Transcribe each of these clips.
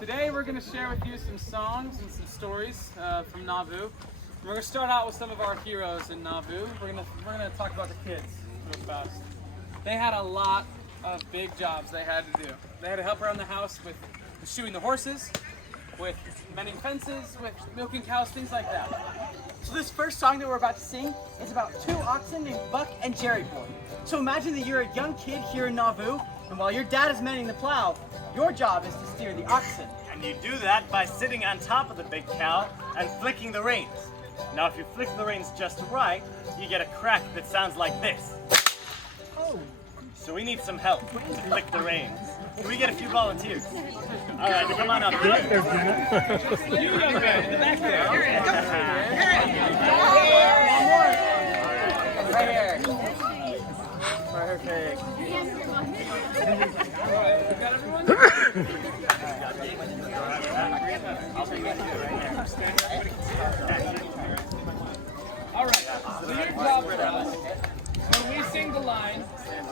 Today we're going to share with you some songs and some stories from Nauvoo. We're going to start out with some of our heroes in Nauvoo. We're going to talk about the kids real fast. They had a lot of big jobs they had to do. They had to help around the house with shoeing the horses, with mending fences, with milking cows, things like that. So this first song that we're about to sing is about two oxen named Buck and Jerry Boy. So imagine that you're a young kid here in Nauvoo, and while your dad is mending the plow, your job is to steer the oxen. And you do that by sitting on top of the big cow and flicking the reins. Now if you flick the reins just right, you get a crack that sounds like this. Oh. So we need some help to flick the reins. Can we get a few volunteers? All right, come on up here. You young man in the back there. Right here. Perfect. All right, we got everyone? All right, so your job for us, when we sing the line,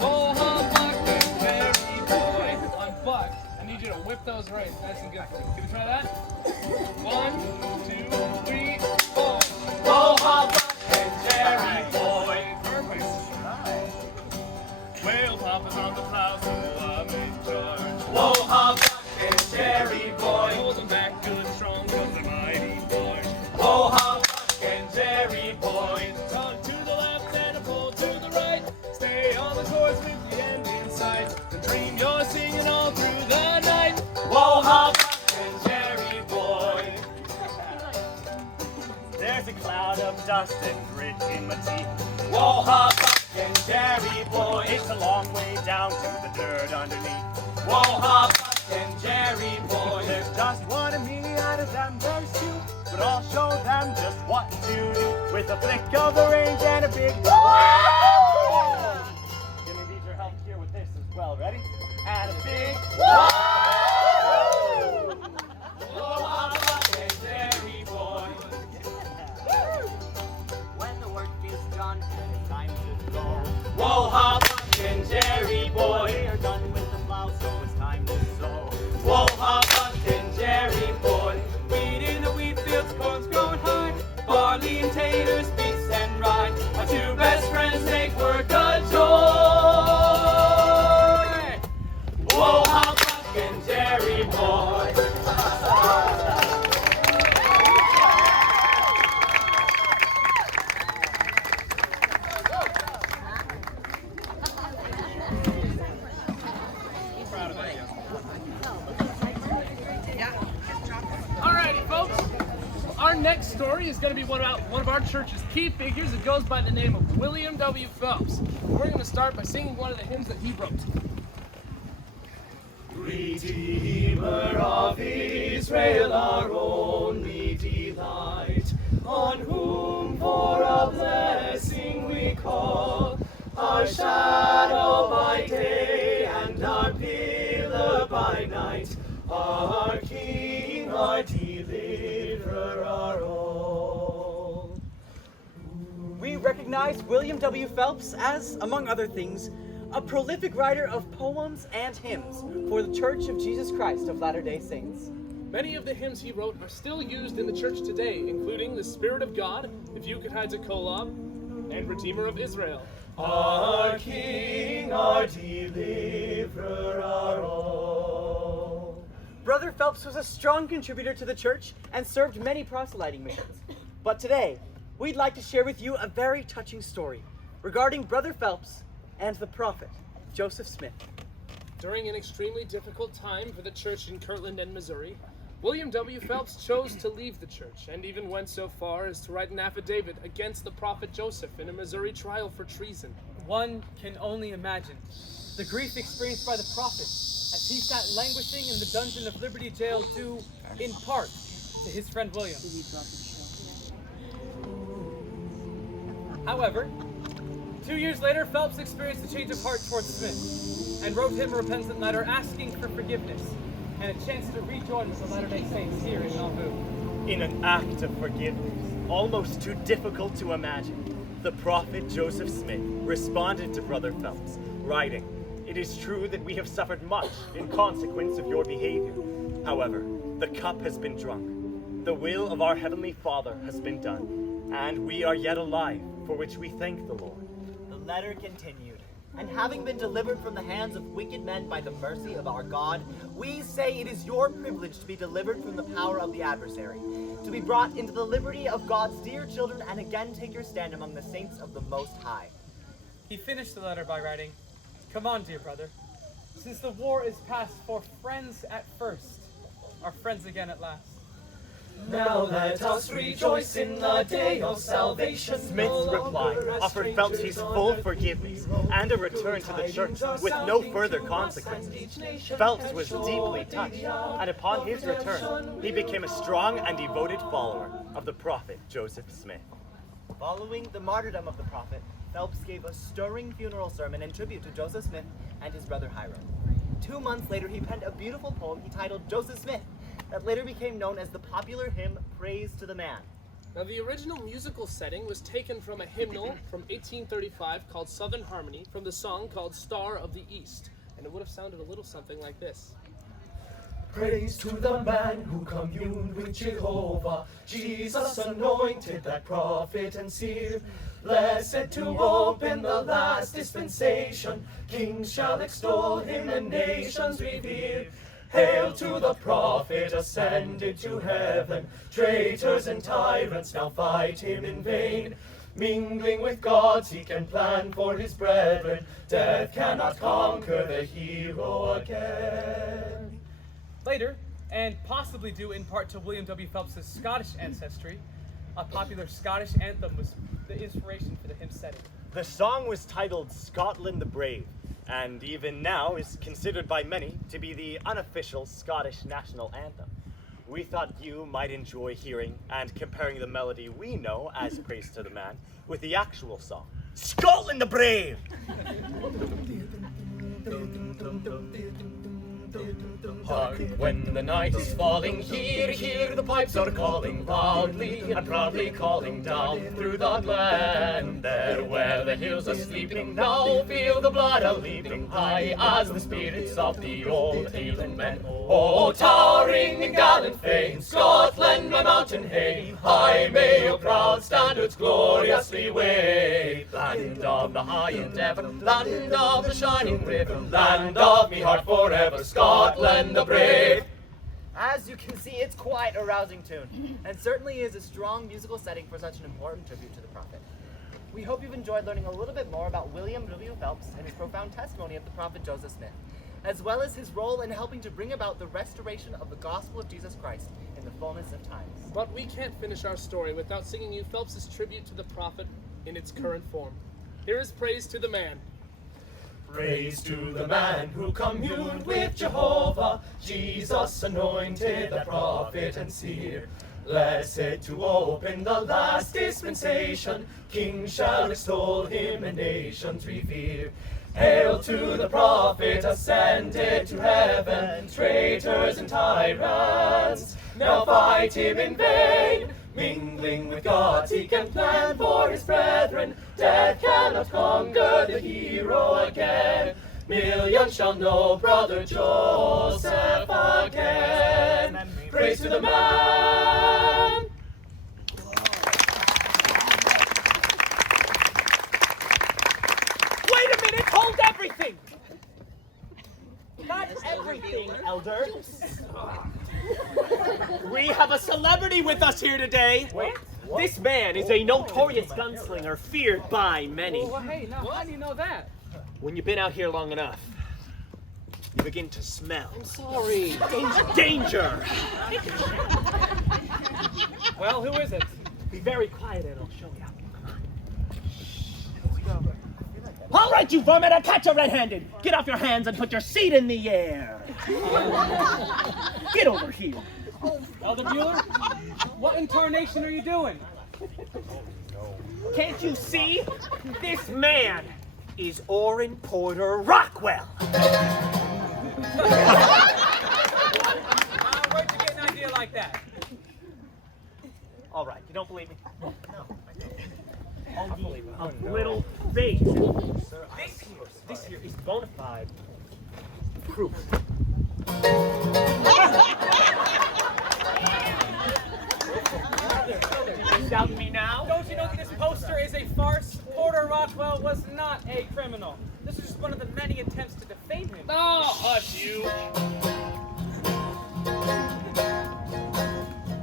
"Oh, how Buck and Jerry Boy," on Buck, I need you to whip those reins nice and good. Can we try that? 1, 2, 3, 4. Oh, how Buck and Jerry Boy. Perfect. Whale Papa's on the plow, so I'm in charge. Whoa, how Buck and Jerry Boy. Hold them back good and strong, 'cause they're mighty boys. Whoa, how Buck and Jerry Boy. Turn to the left and a pull to the right. Stay on the course with the end in sight. And dream you're singing all through the night. Whoa, how Buck and Jerry Boy. There's a cloud of dust and grit in my teeth. Whoa, how Buck and Jerry Boy. It's a long way down to the dirt underneath. Whoa, how Buck and Jerry Boy. There's just one of me out of them, there's two. But I'll show them just what to do. With a flick of the reins and a big whoa! Gonna need your help here with this as well. Ready? And a big whoa! Whoa, how Buck and Jerry Boy. When the work is done and it's time to go. Whoa, how Buck and Jerry Boy. We are done with the plow, so it's time to sow. Whoa, how Buck and Jerry Boy. Weed in the wheat fields, corn's growing high. Barley and taters, beets and rye. My two best friends make work a joy. Whoa, how Buck and Jerry Boy. Alrighty, folks. Our next story is going to be one of our church's key figures. It goes by the name of William W. Phelps. We're going to start by singing one of the hymns that he wrote. Redeemer of Israel, our only delight, on whom for a blessing we call, our shadow by day and our pillar by night, our King, our deliverer, our all. We recognize William W. Phelps as, among other things, a prolific writer of poems and hymns for the Church of Jesus Christ of Latter-day Saints. Many of the hymns he wrote are still used in the church today, including The Spirit of God, If You Could Hide a Kolob, and Redeemer of Israel. Our King, our deliverer, our all. Brother Phelps was a strong contributor to the church and served many proselyting missions. But today, we'd like to share with you a very touching story regarding Brother Phelps and the prophet, Joseph Smith. During an extremely difficult time for the church in Kirtland and Missouri, William W. Phelps chose to leave the church and even went so far as to write an affidavit against the prophet Joseph in a Missouri trial for treason. One can only imagine the grief experienced by the prophet as he sat languishing in the dungeon of Liberty Jail due, in part, to his friend William. However, 2 years later, Phelps experienced a change of heart towards Smith and wrote him a repentant letter asking for forgiveness and a chance to rejoin with the Latter-day Saints here in Nauvoo. In an act of forgiveness, almost too difficult to imagine, the prophet Joseph Smith responded to Brother Phelps, writing, "It is true that we have suffered much in consequence of your behavior, However, the cup has been drunk. The will of our Heavenly Father has been done, and we are yet alive, for which we thank the Lord. The letter continued. And having been delivered from the hands of wicked men by the mercy of our God, we say it is your privilege to be delivered from the power of the adversary, to be brought into the liberty of God's dear children, and again take your stand among the saints of the Most High. He finished the letter by writing, "Come on, dear brother. Since the war is past, for friends at first are friends again at last. Now let us rejoice in the day of salvation." Smith's reply offered Phelps his full forgiveness and a return to the church with no further consequences. Phelps was deeply touched, and upon his return, he became a strong and devoted follower of the prophet Joseph Smith. Following the martyrdom of the prophet, Phelps gave a stirring funeral sermon in tribute to Joseph Smith and his brother Hiram. 2 months later, he penned a beautiful poem he titled Joseph Smith, that later became known as the popular hymn Praise to the Man. Now, the original musical setting was taken from a hymnal from 1835 called Southern Harmony from the song called Star of the East, and it would have sounded a little something like this. Praise to the man who communed with Jehovah, Jesus anointed that prophet and seer. Blessed to open the last dispensation, kings shall extol him and nations revere. Hail to the prophet ascended to heaven, traitors and tyrants now fight him in vain. Mingling with gods he can plan for his brethren, death cannot conquer the hero again. Later, and possibly due in part to William W. Phelps' Scottish ancestry, a popular Scottish anthem was the inspiration for the hymn setting. The song was titled Scotland the Brave, and even now is considered by many to be the unofficial Scottish national anthem. We thought you might enjoy hearing and comparing the melody we know as Praise to the Man with the actual song, Scotland the Brave! Hark, when the night is falling, hear the pipes are calling loudly and proudly calling down through the glen. There where the hills are sleeping, now feel the blood a-leaping high as the spirits of the old Highland men. Oh, towering in gallant fame, Scotland, my mountain hay, high may your proud standards gloriously wave. Land of the high endeavor, land of the shining river, land of me heart forever, Scotland the brave. As you can see, it's quite a rousing tune, and certainly is a strong musical setting for such an important tribute to the prophet. We hope you've enjoyed learning a little bit more about William W. Phelps and his profound testimony of the prophet Joseph Smith, as well as his role in helping to bring about the restoration of the gospel of Jesus Christ in the fullness of times. But we can't finish our story without singing you Phelps' tribute to the prophet in its current form. Here is Praise to the Man. Praise to the man who communed with Jehovah, Jesus anointed the prophet and seer. Blessed to open the last dispensation, kings shall extol him and nations revere. Hail to the prophet ascended to heaven, traitors and tyrants now fight him in vain. Mingling with gods he can plan for his brethren, death cannot conquer the hero again. Millions shall know brother Joseph again. Praise to the man. Wait a minute! Hold everything! Not everything, Elder. We have a celebrity with us here today. Wait, This man is a notorious gunslinger feared by many. Well, hey, now, how do you know that? When you've been out here long enough, you begin to smell. I'm sorry. Danger! Well, who is it? Be very quiet and I'll show you. All right, you vermin, I'll catch you red-handed. Get off your hands and put your seat in the air. Get over here. Elder Bueller? What incarnation are you doing? Can't you see? This man is Orrin Porter Rockwell. Where'd you get an idea like that? All right, you don't believe me? no. I'll believe it. A little face. This here is bona fide proof. Rockwell was not a criminal. This was just one of the many attempts to defame him. Oh, hush you.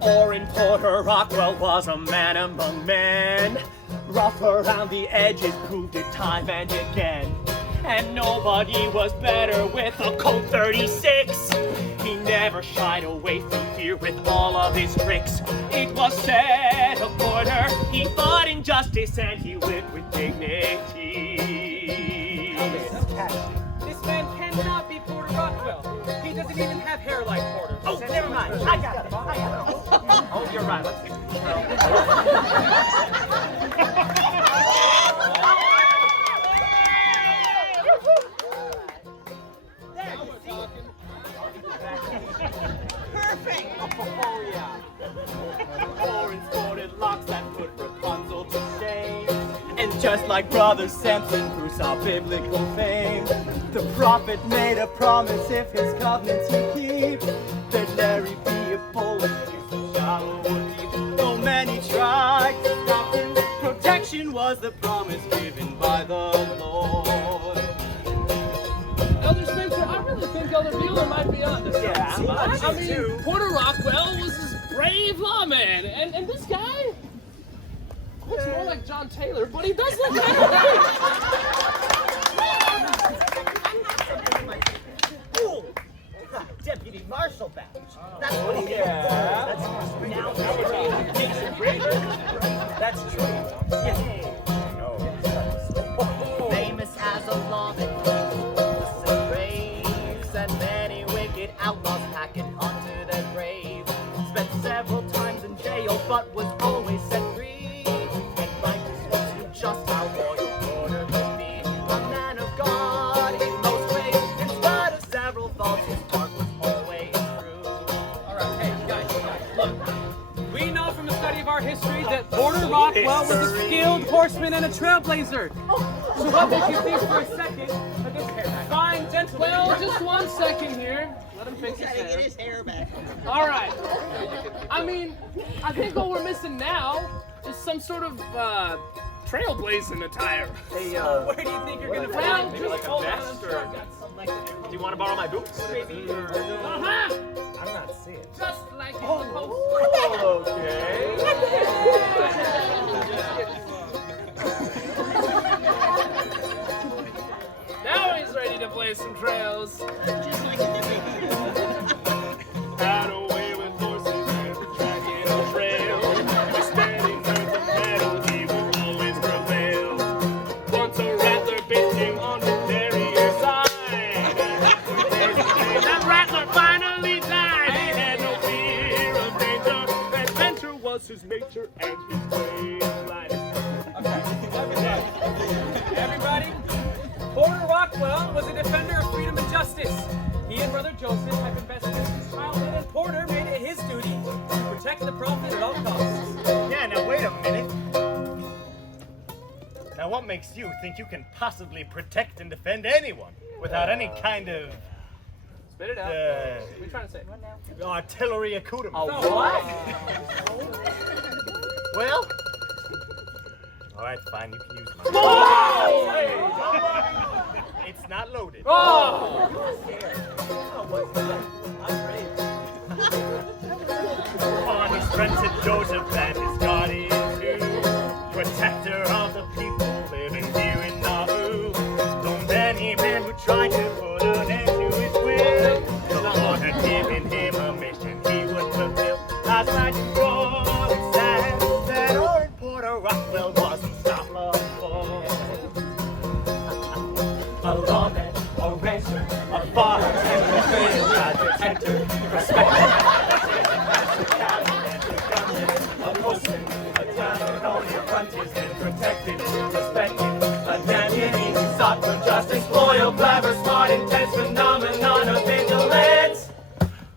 Orrin Porter Rockwell was a man among men. Rough around the edges, proved it time and again. And nobody was better with a Colt 36. He never shied away from fear with all of his tricks. It was said of Porter, he fought injustice and he lived with dignity. This man cannot be Porter Rockwell. He doesn't even have hair like Porter. Oh, never mind. I got it. Oh, you're right. Let's see. Perfect! Oh, yeah. Orrin sported locks that put Rapunzel to shame. And just like Brother Samson through saw biblical fame, the prophet made a promise if his covenants he'd keep, that Larry be a bullet and shallow would deep. Though many tried to stop him, protection was the promise given by the Lord. Elder Spencer, I really think Elder Bueller might be on to something. Yeah, I mean, Porter Rockwell was this brave lawman, and this guy looks more like John Taylor, but he does look kind of Ooh, Deputy Marshal badge. That's what he is. That's true. Yes. Famous as a lawman, graves, and many wicked outlaws packing onto their grave. Spent several times in jail, but was always set free. And righteous ones knew just how loyal Porter could be. A man of God in most ways, in spite of several faults, his heart was always true. All right, hey, guys, look. We know from the study of our history that Porter Rockwell was a skilled horseman and a trailblazer. So what makes you think for a second that this fine gentleman... Well, just 1 second here. Let him fix his hair. All right. I mean, I think what we're missing now is some sort of trailblazing attire. Hey, Where do you think you're going to Well, find just like a hold vest on. or- do you want to borrow my boots? Maybe? Uh-huh. I'm not seeing. Just like it's Oh, Now he's ready to play some trails. Had away with horses and the track in the trail. With standing turns of metal, he would always prevail. Once a rattler bit him on the derriere side. That rattler finally died. He had no fear of danger. Adventure was his nature and his way of life. Everybody, Porter Rockwell was a defender of freedom and justice. He and Brother Joseph had invested in his childhood, and Porter made it his duty to protect the prophet at all costs. Yeah, now wait a minute. Now what makes you think you can possibly protect and defend anyone without any kind of Spit it out. What are you trying to say? artillery accoutrement? what? Well, all right, fine, you can use mine. Hey, don't worry. It's not loaded. On his friend St. Joseph and his guardian too, protector of the people living here in Nauvoo. Though many men who tried to put an end to his will, the Lord had given him a mission he would fulfill. Last night you roar and sad that Orrin Porter Rockwell was unstoppable. A lawman, a rancher, a farmer, and a protector, respected. A postman, a giant on your frontiers and protected, respected. A champion, he sought for justice, loyal, clever, smart, intense, phenomenon of vigilance.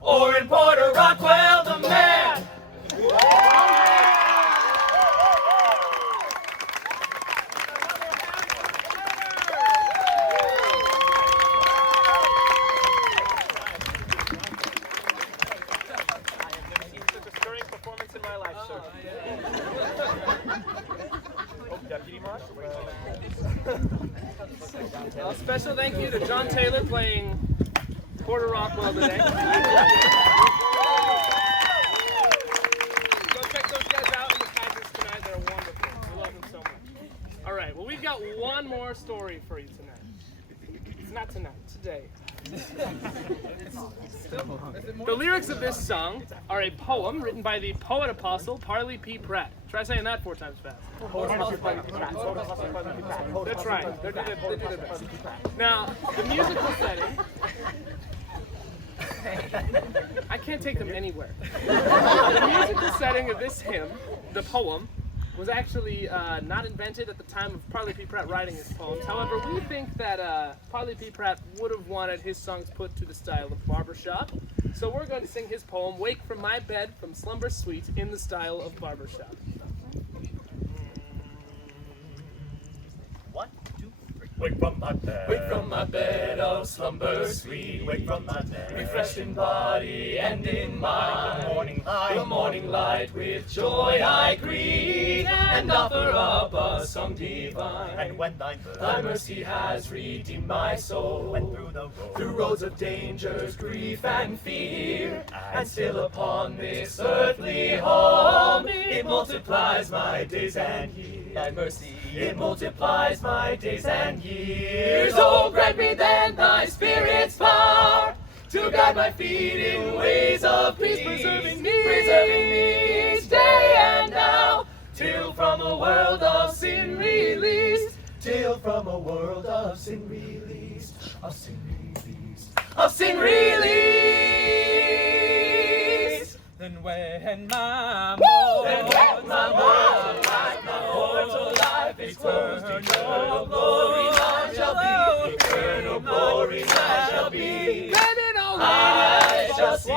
Orrin Porter Rockwell, the man. Deputy Marshal. A special thank you to John Taylor playing Porter Rockwell today. Go check those guys out in the pageants tonight. They're wonderful. We love them so much. All right, well, we've got one more story for you tonight. It's not tonight, today. The lyrics of this song are a poem written by the poet apostle Parley P. Pratt. Try saying that 4 times fast. They're trying. They do their best. Now, the musical setting. I can't take them anywhere. The musical setting of this hymn, the poem, was actually not invented at the time of Parley P. Pratt writing his poems. However, we think that Parley P. Pratt would have wanted his songs put to the style of barbershop. So we're going to sing his poem, Wake from My Bed from Slumber Suite, in the style of barbershop. 1, 2, 3. Wake from my bed of slumber sweet. Wake from my bed, refreshed in body and in mind. The morning light with joy I greet, and offer up a song divine. And when thy mercy has redeemed my soul, went through roads of dangers, grief and fear, and still upon this earthly home, it multiplies my days and years. Thy mercy, it multiplies my days and years. Oh, grant me then thy Spirit's power to guide my feet in ways of peace, preserving me each day and now, till from a world of sin released, till from a world of sin released, of sin released, of sin released. Then when my mortal life is closed, eternal glory mine shall be, eternal glory mine shall be. I shall see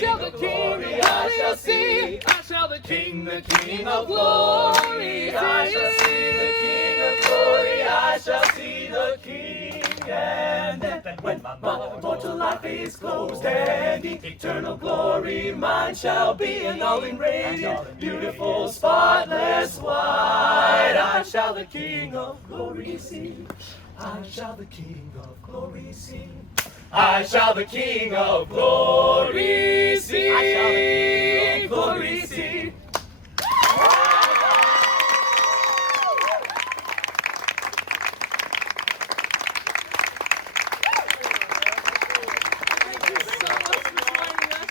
the King, I shall see, I shall the King of glory. I shall see the King of glory, I shall see the King. And then when my mortal life is closed, and eternal glory mine shall be, and all in radiant, beautiful, spotless white, I shall the King of glory see. I shall the King of glory see. I shall the King of glory see. I shall the King of glory see. Thank you so much for joining us.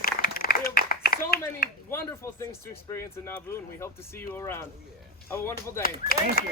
We have so many wonderful things to experience in Nauvoo, and we hope to see you around. Have a wonderful day. Thank you.